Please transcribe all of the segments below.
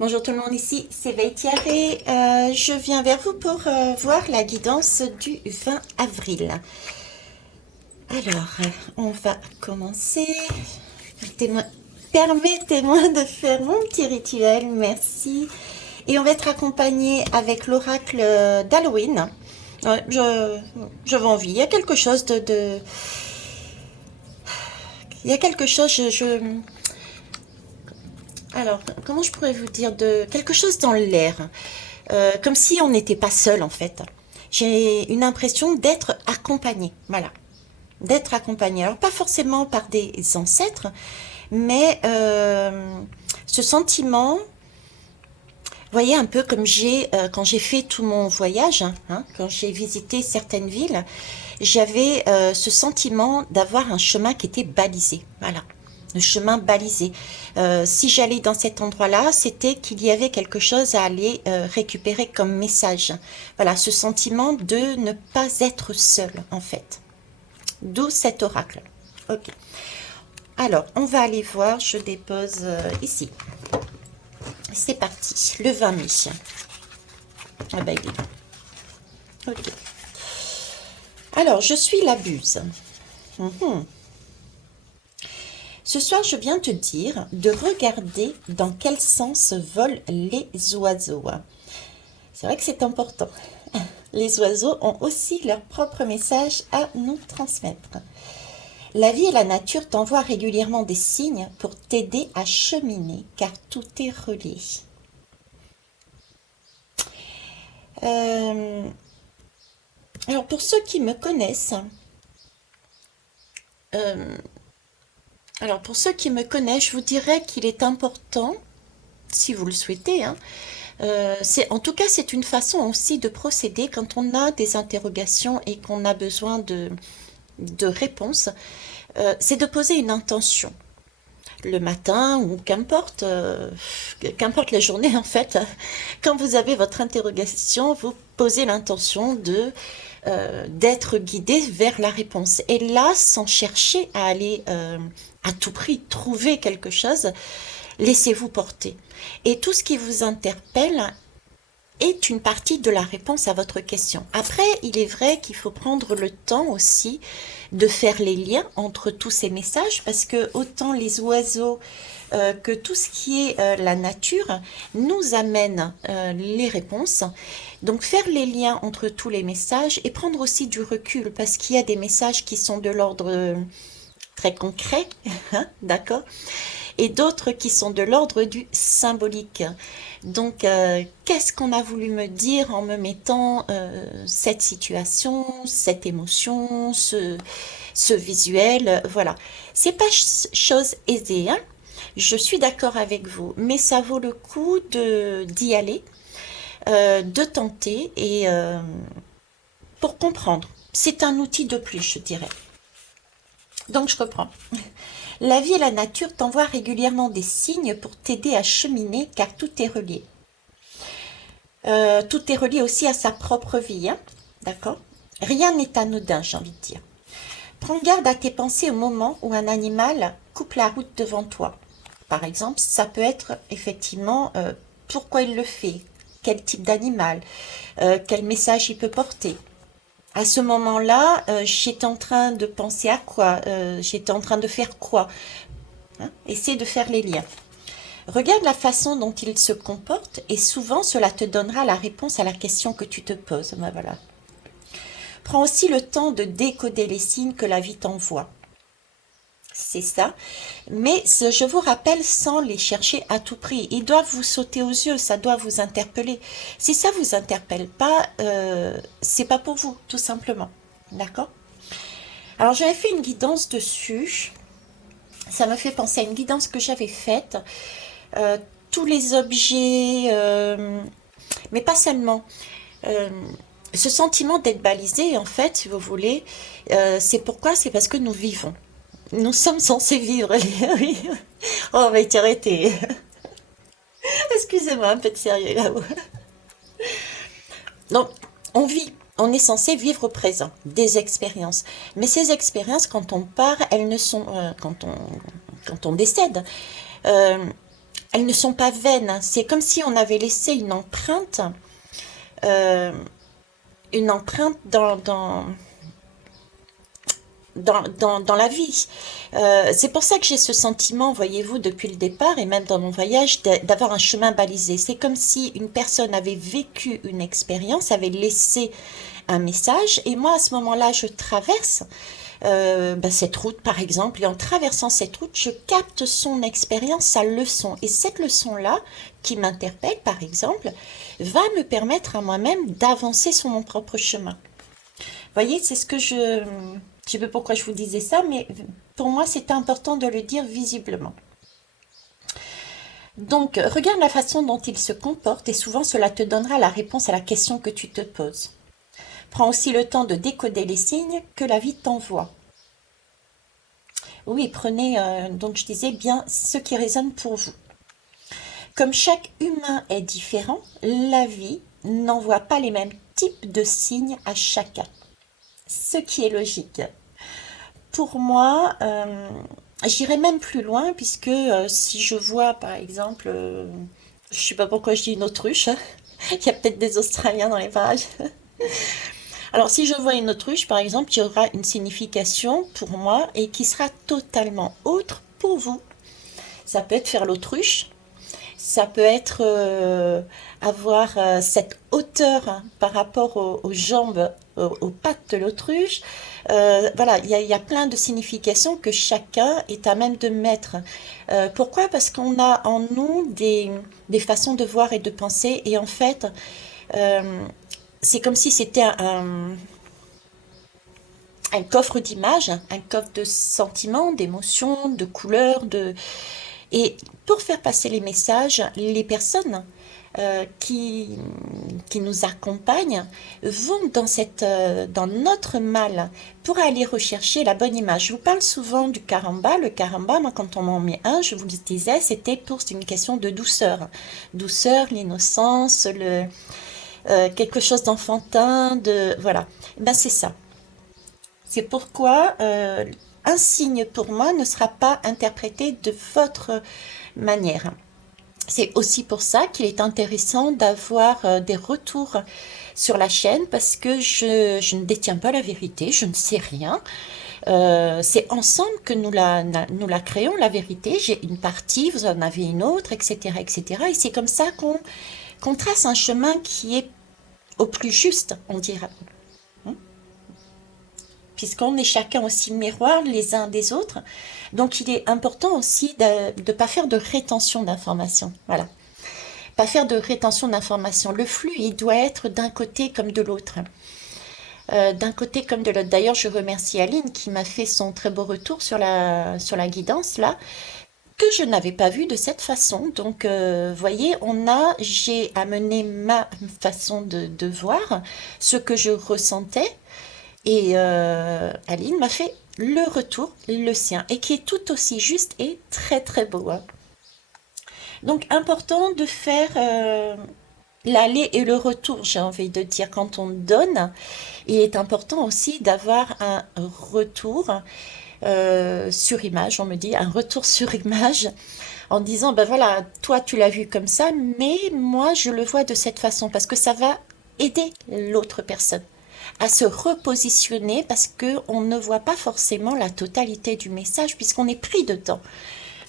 Bonjour tout le monde, ici c'est Veitiare. Je viens vers vous pour voir la guidance du 20 avril. Alors, on va commencer. Permettez-moi de faire mon petit rituel, merci. Et on va être accompagné avec l'oracle d'Halloween. J'avais envie, il y a quelque chose Il y a quelque chose, alors, comment je pourrais vous dire de quelque chose dans l'air, comme si on n'était pas seul en fait. J'ai une impression d'être accompagné, voilà, d'être accompagné. Alors pas forcément par des ancêtres, mais ce sentiment, vous voyez un peu comme quand j'ai fait tout mon voyage, hein, quand j'ai visité certaines villes, j'avais ce sentiment d'avoir un chemin qui était balisé, voilà. Le chemin balisé. Si j'allais dans cet endroit-là, c'était qu'il y avait quelque chose à aller récupérer comme message. Voilà, ce sentiment de ne pas être seul, en fait. D'où cet oracle. Ok. Alors, on va aller voir. Je dépose ici. C'est parti. Le 20 mai. Ah ben, il est là. Ok. Alors, je suis la buse. Mhm. Ce soir, je viens te dire de regarder dans quel sens volent les oiseaux. C'est vrai que c'est important. Les oiseaux ont aussi leur propre message à nous transmettre. La vie et la nature t'envoient régulièrement des signes pour t'aider à cheminer, car tout est relié. Euh, alors pour ceux qui me connaissent, euh, je vous dirais qu'il est important, si vous le souhaitez, hein, en tout cas, c'est une façon aussi de procéder quand on a des interrogations et qu'on a besoin de réponses. C'est de poser une intention le matin ou qu'importe la journée en fait. Quand vous avez votre interrogation, vous posez l'intention d'être guidé vers la réponse. Et là, sans chercher à aller à tout prix trouver quelque chose, laissez-vous porter. Et tout ce qui vous interpelle est une partie de la réponse à votre question. Après, il est vrai qu'il faut prendre le temps aussi de faire les liens entre tous ces messages parce que autant les oiseaux que tout ce qui est la nature nous amène les réponses. Donc faire les liens entre tous les messages et prendre aussi du recul parce qu'il y a des messages qui sont de l'ordre très concret, hein, d'accord, et d'autres qui sont de l'ordre du symbolique. Donc, qu'est-ce qu'on a voulu me dire en me mettant cette situation, cette émotion, ce visuel, voilà. C'est pas chose aisée, hein. Je suis d'accord avec vous, mais ça vaut le coup d'y aller, de tenter et pour comprendre. C'est un outil de plus, je dirais. Donc, je reprends. La vie et la nature t'envoient régulièrement des signes pour t'aider à cheminer car tout est relié. Tout est relié aussi à sa propre vie, hein, d'accord. Rien n'est anodin, j'ai envie de dire. Prends garde à tes pensées au moment où un animal coupe la route devant toi. Par exemple, ça peut être effectivement pourquoi il le fait, quel type d'animal, quel message il peut porter. À ce moment-là, j'étais en train de penser à quoi, j'étais en train de faire quoi, hein. Essaie de faire les liens. Regarde la façon dont il se comporte et souvent cela te donnera la réponse à la question que tu te poses. Ben voilà. Prends aussi le temps de décoder les signes que la vie t'envoie. C'est ça. Mais je vous rappelle, sans les chercher à tout prix. Ils doivent vous sauter aux yeux, ça doit vous interpeller. Si ça vous interpelle pas, c'est pas pour vous, tout simplement. D'accord? Alors j'avais fait une guidance dessus. Ça me fait penser à une guidance que j'avais faite. Euh, tous les objets, mais pas seulement. Euh, Ce sentiment d'être balisé, en fait, si vous voulez, c'est pourquoi? C'est parce que nous vivons. Nous sommes censés vivre. Oui. Oh, on va être arrêté. Excusez-moi, un peu de sérieux là-haut. Donc, on vit. On est censé vivre au présent, des expériences. Mais ces expériences, quand on part, elles ne sont, quand on décède, euh, elles ne sont pas vaines, hein. C'est comme si on avait laissé euh, une empreinte dans la vie. C'est pour ça que j'ai ce sentiment, voyez-vous, depuis le départ et même dans mon voyage, d'avoir un chemin balisé. C'est comme si une personne avait vécu une expérience, avait laissé un message, et moi, à ce moment-là, je traverse cette route, par exemple, et en traversant cette route, je capte son expérience, sa leçon. Et cette leçon-là, qui m'interpelle, par exemple, va me permettre à moi-même d'avancer sur mon propre chemin. Voyez, c'est ce que je sais pas pourquoi je vous disais ça, mais pour moi, c'était important de le dire visiblement. Donc, regarde la façon dont il se comporte et souvent cela te donnera la réponse à la question que tu te poses. Prends aussi le temps de décoder les signes que la vie t'envoie. Oui, prenez, donc je disais bien ce qui résonne pour vous. Comme chaque humain est différent, la vie n'envoie pas les mêmes types de signes à chacun, ce qui est logique. Pour moi, j'irais même plus loin puisque si je vois par exemple, je sais pas pourquoi je dis une autruche, il y a peut-être des Australiens dans les parages. Alors si je vois une autruche par exemple, il y aura une signification pour moi et qui sera totalement autre pour vous. Ça peut être faire l'autruche, ça peut être avoir cette hauteur hein, par rapport aux jambes, aux pattes de l'autruche. Voilà, il y a plein de significations que chacun est à même de mettre. Pourquoi? Parce qu'on a en nous des façons de voir et de penser. Et en fait, euh, c'est comme si c'était un coffre d'images, un coffre de sentiments, d'émotions, de couleurs, et pour faire passer les messages, les personnes qui nous accompagnent vont dans notre mal pour aller rechercher la bonne image. Je vous parle souvent du caramba. Le caramba, moi, quand on m'en met un, je vous le disais, c'était pour une question de douceur. Douceur, l'innocence, quelque chose d'enfantin, voilà. Ben, c'est ça. C'est pourquoi un signe pour moi ne sera pas interprété de votre manière. C'est aussi pour ça qu'il est intéressant d'avoir des retours sur la chaîne parce que je ne détiens pas la vérité, je ne sais rien. C'est ensemble que nous la créons, la vérité. J'ai une partie, vous en avez une autre, etc., etc. Et cetera. Et c'est comme ça qu'on trace un chemin qui est au plus juste, on dirait. Puisqu'on est chacun aussi miroir les uns des autres. Donc il est important aussi de ne pas faire de rétention d'informations. Voilà. Pas faire de rétention d'informations. Le flux, il doit être d'un côté comme de l'autre. D'un côté comme de l'autre. D'ailleurs, je remercie Aline qui m'a fait son très beau retour sur la guidance là, que je n'avais pas vu de cette façon. Donc, voyez, j'ai amené ma façon de voir, ce que je ressentais, et Aline m'a fait le retour, le sien, et qui est tout aussi juste et très très beau, hein. Donc important de faire l'aller et le retour, j'ai envie de dire, quand on donne. Il est important aussi d'avoir un retour sur image, on me dit, un retour sur image, en disant, ben voilà, toi tu l'as vu comme ça, mais moi je le vois de cette façon, parce que ça va aider l'autre personne à se repositionner parce que on ne voit pas forcément la totalité du message puisqu'on est pris dedans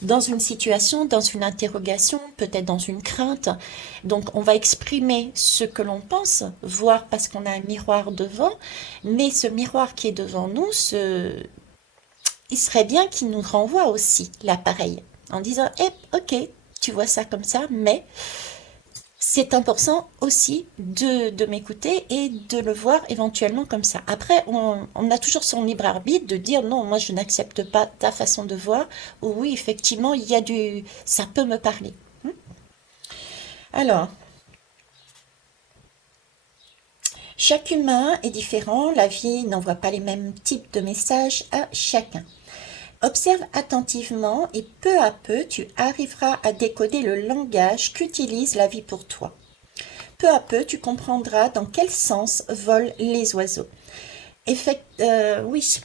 dans une situation, dans une interrogation, peut-être dans une crainte. Donc on va exprimer ce que l'on pense, voire parce qu'on a un miroir devant, mais ce miroir qui est devant nous, il serait bien qu'il nous renvoie aussi l'appareil en disant, eh, ok, tu vois ça comme ça, mais c'est important aussi de m'écouter et de le voir éventuellement comme ça. Après, on a toujours son libre arbitre de dire non, moi je n'accepte pas ta façon de voir, ou oui, effectivement, ça peut me parler. Alors, chaque humain est différent, la vie n'envoie pas les mêmes types de messages à chacun. Observe attentivement et peu à peu, tu arriveras à décoder le langage qu'utilise la vie pour toi. Peu à peu, tu comprendras dans quel sens volent les oiseaux. Oui,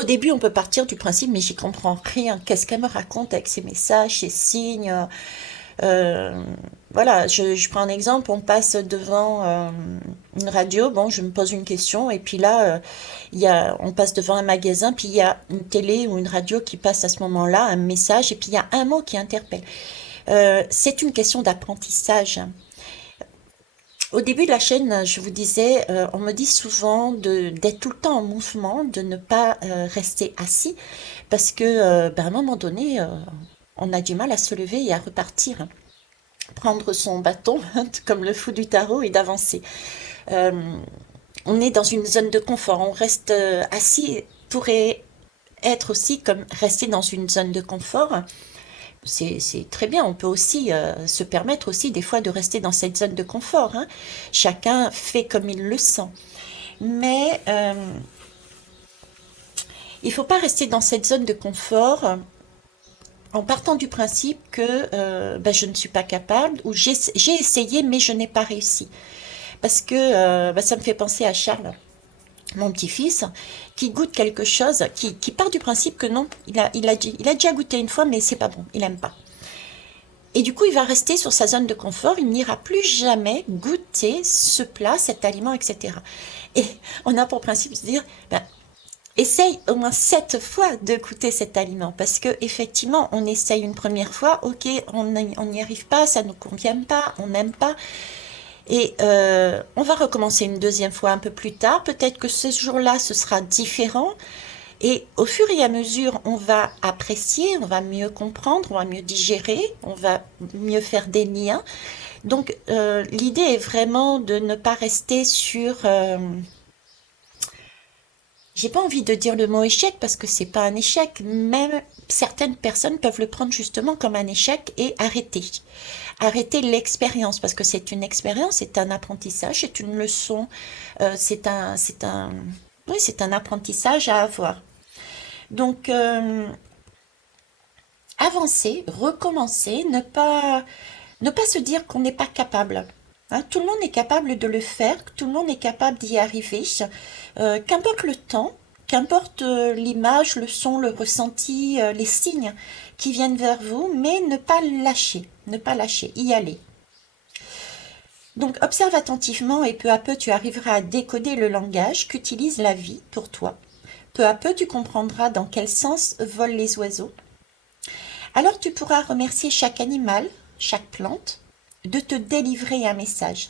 Au début, on peut partir du principe, mais j'y comprends rien. Qu'est-ce qu'elle me raconte avec ses messages, ses signes? Euh, voilà, je prends un exemple, on passe devant une radio, bon, je me pose une question, et puis là, on passe devant un magasin, puis il y a une télé ou une radio qui passe à ce moment-là, un message, et puis il y a un mot qui interpelle. C'est une question d'apprentissage. Au début de la chaîne, je vous disais, on me dit souvent d'être tout le temps en mouvement, de ne pas rester assis, parce que, ben, à un moment donné, on a du mal à se lever et à repartir, prendre son bâton, comme le fou du tarot, et d'avancer. Euh, on est dans une zone de confort, on reste assis, pourrait être aussi comme rester dans une zone de confort. C'est très bien, on peut aussi se permettre aussi des fois de rester dans cette zone de confort, hein. Chacun fait comme il le sent. Mais il ne faut pas rester dans cette zone de confort en partant du principe que ben, je ne suis pas capable ou j'ai essayé mais je n'ai pas réussi. Parce que ben, ça me fait penser à Charles, mon petit-fils, qui goûte quelque chose, qui part du principe que non, il a déjà goûté une fois mais c'est pas bon, il n'aime pas. Et du coup, il va rester sur sa zone de confort, il n'ira plus jamais goûter ce plat, cet aliment, etc. Et on a pour principe de se dire, ben, essaye au moins 7 fois de goûter cet aliment, parce que effectivement, on essaye une première fois, ok, on n'y arrive pas, ça ne nous convient pas, on n'aime pas, et on va recommencer une deuxième fois un peu plus tard, peut-être que ce jour-là, ce sera différent, et au fur et à mesure, on va apprécier, on va mieux comprendre, on va mieux digérer, on va mieux faire des liens. Donc, l'idée est vraiment de ne pas rester sur... j'ai pas envie de dire le mot échec parce que c'est pas un échec. Même certaines personnes peuvent le prendre justement comme un échec et arrêter. Arrêter l'expérience parce que c'est une expérience, c'est un apprentissage, c'est une leçon, oui, c'est un apprentissage à avoir. Donc, avancer, recommencer, ne pas se dire qu'on n'est pas capable. Hein, tout le monde est capable de le faire, tout le monde est capable d'y arriver. Qu'importe le temps, qu'importe l'image, le son, le ressenti, les signes qui viennent vers vous, mais ne pas lâcher, y aller. Donc observe attentivement et peu à peu tu arriveras à décoder le langage qu'utilise la vie pour toi. Peu à peu tu comprendras dans quel sens volent les oiseaux. Alors tu pourras remercier chaque animal, chaque plante, de te délivrer un message.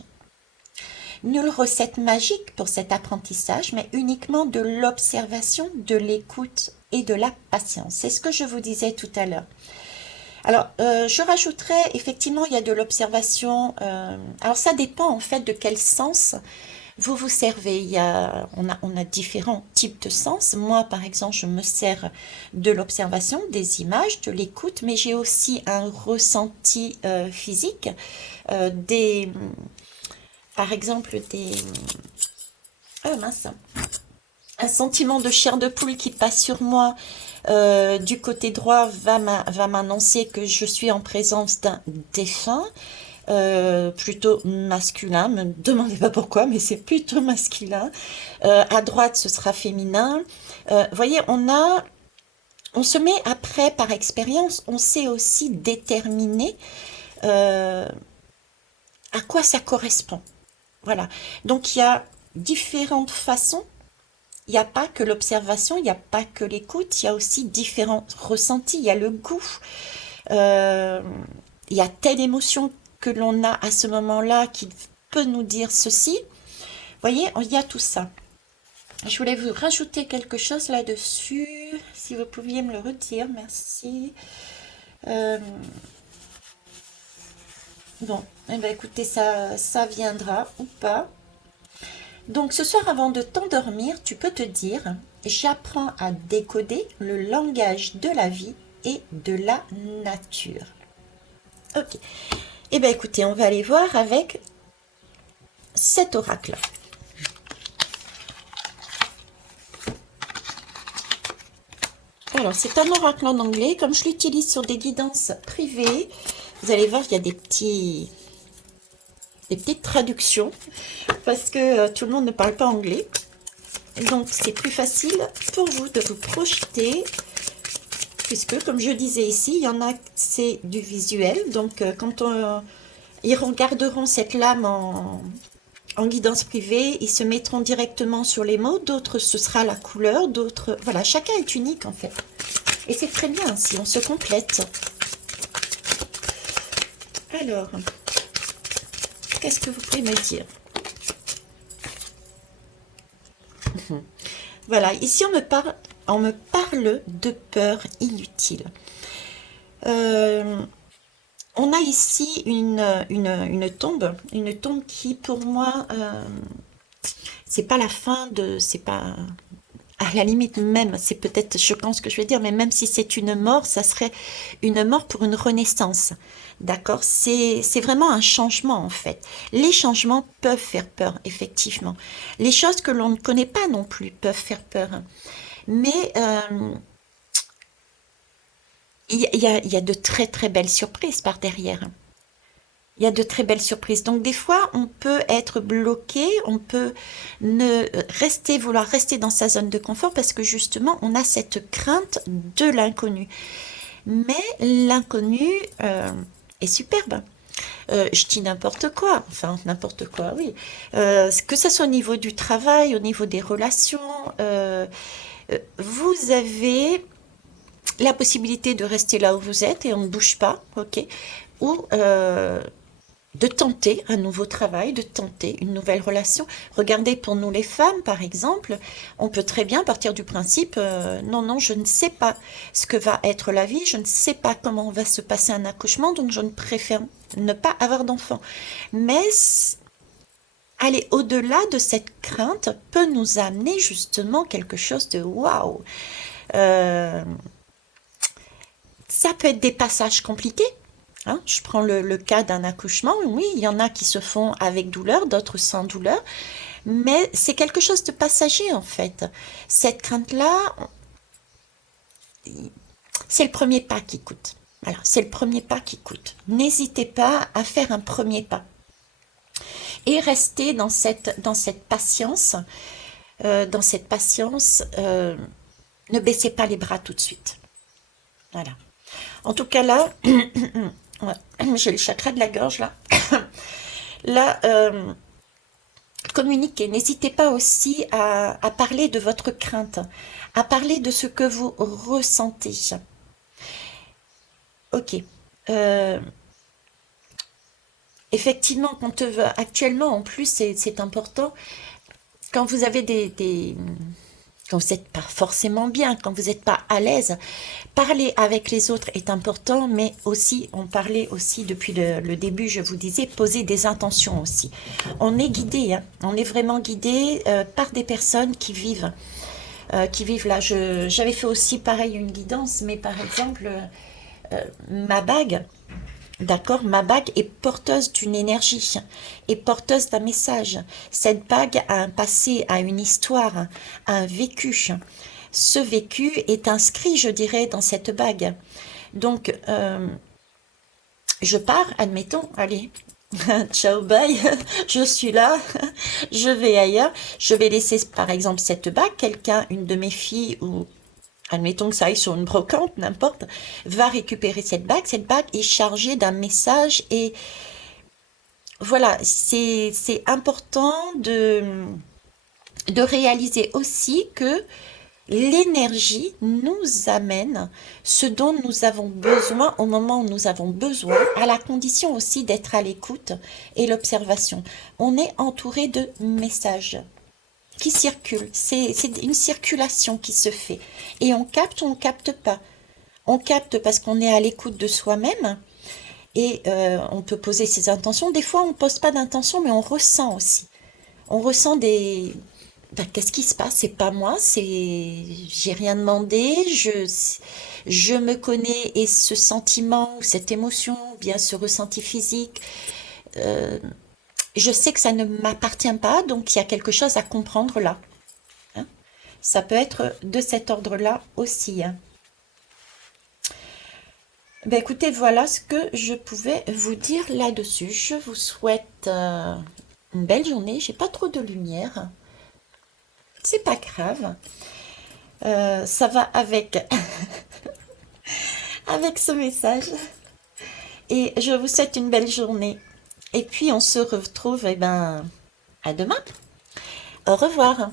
Nulle recette magique pour cet apprentissage, mais uniquement de l'observation, de l'écoute et de la patience. C'est ce que je vous disais tout à l'heure. Alors, je rajouterais, effectivement, il y a de l'observation. Alors, ça dépend en fait de quel sens vous vous servez. On a différents types de sens. Moi, par exemple, je me sers de l'observation, des images, de l'écoute, mais j'ai aussi un ressenti physique, des, par exemple, ah mince, un sentiment de chair de poule qui passe sur moi du côté droit va m'annoncer que je suis en présence d'un défunt, plutôt masculin. Me demandez pas pourquoi, mais c'est plutôt masculin. À droite, ce sera féminin. Voyez, on se met après par expérience, on sait aussi déterminer euh, à quoi ça correspond. Voilà. Donc il y a différentes façons. Il n'y a pas que l'observation, il n'y a pas que l'écoute, il y a aussi différents ressentis, il y a le goût, euh, il y a telle émotion que l'on a à ce moment-là qui peut nous dire ceci. Vous voyez, il y a tout ça. Je voulais vous rajouter quelque chose là-dessus, si vous pouviez me le redire, merci. Euh, bon, eh ben, écoutez, ça viendra ou pas. Donc ce soir, avant de t'endormir, tu peux te dire, j'apprends à décoder le langage de la vie et de la nature. Ok. Eh bien écoutez, on va aller voir avec cet oracle. Alors c'est un oracle en anglais, comme je l'utilise sur des guidances privées, vous allez voir, il y a des petites traductions, parce que tout le monde ne parle pas anglais. Donc, c'est plus facile pour vous de vous projeter, puisque, comme je disais ici, il y en a, c'est du visuel. Donc, ils regarderont cette lame en guidance privée, ils se mettront directement sur les mots. D'autres, ce sera la couleur. D'autres, voilà, chacun est unique, en fait. Et c'est très bien si on se complète. Alors, qu'est-ce que vous pouvez me dire? Voilà, ici on me parle de peur inutile. On a ici une tombe qui pour moi, c'est pas la fin de, c'est pas, à la limite même, c'est peut-être choquant ce que je vais dire, mais même si c'est une mort, ça serait une mort pour une renaissance. D'accord? C'est vraiment un changement en fait. Les changements peuvent faire peur, effectivement. Les choses que l'on ne connaît pas non plus peuvent faire peur. Mais il y a de très très belles surprises par derrière. Il y a de très belles surprises. Donc des fois, on peut être bloqué, on peut ne rester, vouloir rester dans sa zone de confort parce que justement, on a cette crainte de l'inconnu. Mais l'inconnu est superbe. Je dis n'importe quoi, enfin n'importe quoi, oui. Que ce soit au niveau du travail, au niveau des relations, vous avez la possibilité de rester là où vous êtes et on ne bouge pas, ok? Ou de tenter un nouveau travail, de tenter une nouvelle relation. Regardez, pour nous les femmes, par exemple, on peut très bien partir du principe, non, non, je ne sais pas ce que va être la vie, je ne sais pas comment va se passer un accouchement, donc je ne préfère ne pas avoir d'enfant. Mais aller au-delà de cette crainte peut nous amener justement quelque chose de waouh. Euh, Ça peut être des passages compliqués. Hein. Je prends le cas d'un accouchement. Oui, il y en a qui se font avec douleur, d'autres sans douleur. Mais c'est quelque chose de passager en fait. Cette crainte-là, c'est le premier pas qui coûte. Voilà, c'est le premier pas qui coûte. N'hésitez pas à faire un premier pas et restez dans cette patience. Dans cette patience, ne baissez pas les bras tout de suite. Voilà. En tout cas là, ouais, j'ai le chakra de la gorge là. Là, communiquez. N'hésitez pas aussi à parler de votre crainte, à parler de ce que vous ressentez. Ok. Euh, Effectivement, actuellement, en plus, c'est important, quand vous avez quand vous n'êtes pas forcément bien, quand vous n'êtes pas à l'aise, parler avec les autres est important, mais aussi, on parlait aussi depuis le début, je vous disais, poser des intentions aussi. On est guidé, hein, on est vraiment guidé par des personnes qui vivent là. J'avais fait aussi pareil une guidance, mais par exemple, ma bague, d'accord, ma bague est porteuse d'une énergie, est porteuse d'un message. Cette bague a un passé, a une histoire, a un vécu. Ce vécu est inscrit, je dirais, dans cette bague. Donc, je pars, admettons, allez, ciao, bye, je suis là, je vais ailleurs, je vais laisser par exemple cette bague, quelqu'un, une de mes filles ou admettons que ça aille sur une brocante, n'importe, va récupérer cette bague est chargée d'un message et voilà, c'est important de réaliser aussi que l'énergie nous amène ce dont nous avons besoin au moment où nous avons besoin, à la condition aussi d'être à l'écoute et l'observation. On est entouré de messages qui circulent. C'est une circulation qui se fait. Et on capte ou on capte pas. On capte parce qu'on est à l'écoute de soi-même et on peut poser ses intentions. Des fois, on ne pose pas d'intention, mais on ressent aussi. On ressent des, ben, qu'est-ce qui se passe? C'est pas moi, j'ai rien demandé, je me connais et ce sentiment, cette émotion, bien ce ressenti physique, euh, je sais que ça ne m'appartient pas, donc il y a quelque chose à comprendre là. Hein. Ça peut être de cet ordre-là aussi. Hein. Ben écoutez, voilà ce que je pouvais vous dire là-dessus. Je vous souhaite une belle journée. J'ai pas trop de lumière. c'est pas grave. Ça va avec, avec ce message. Et je vous souhaite une belle journée. Et puis on se retrouve, eh ben, à demain. Au revoir.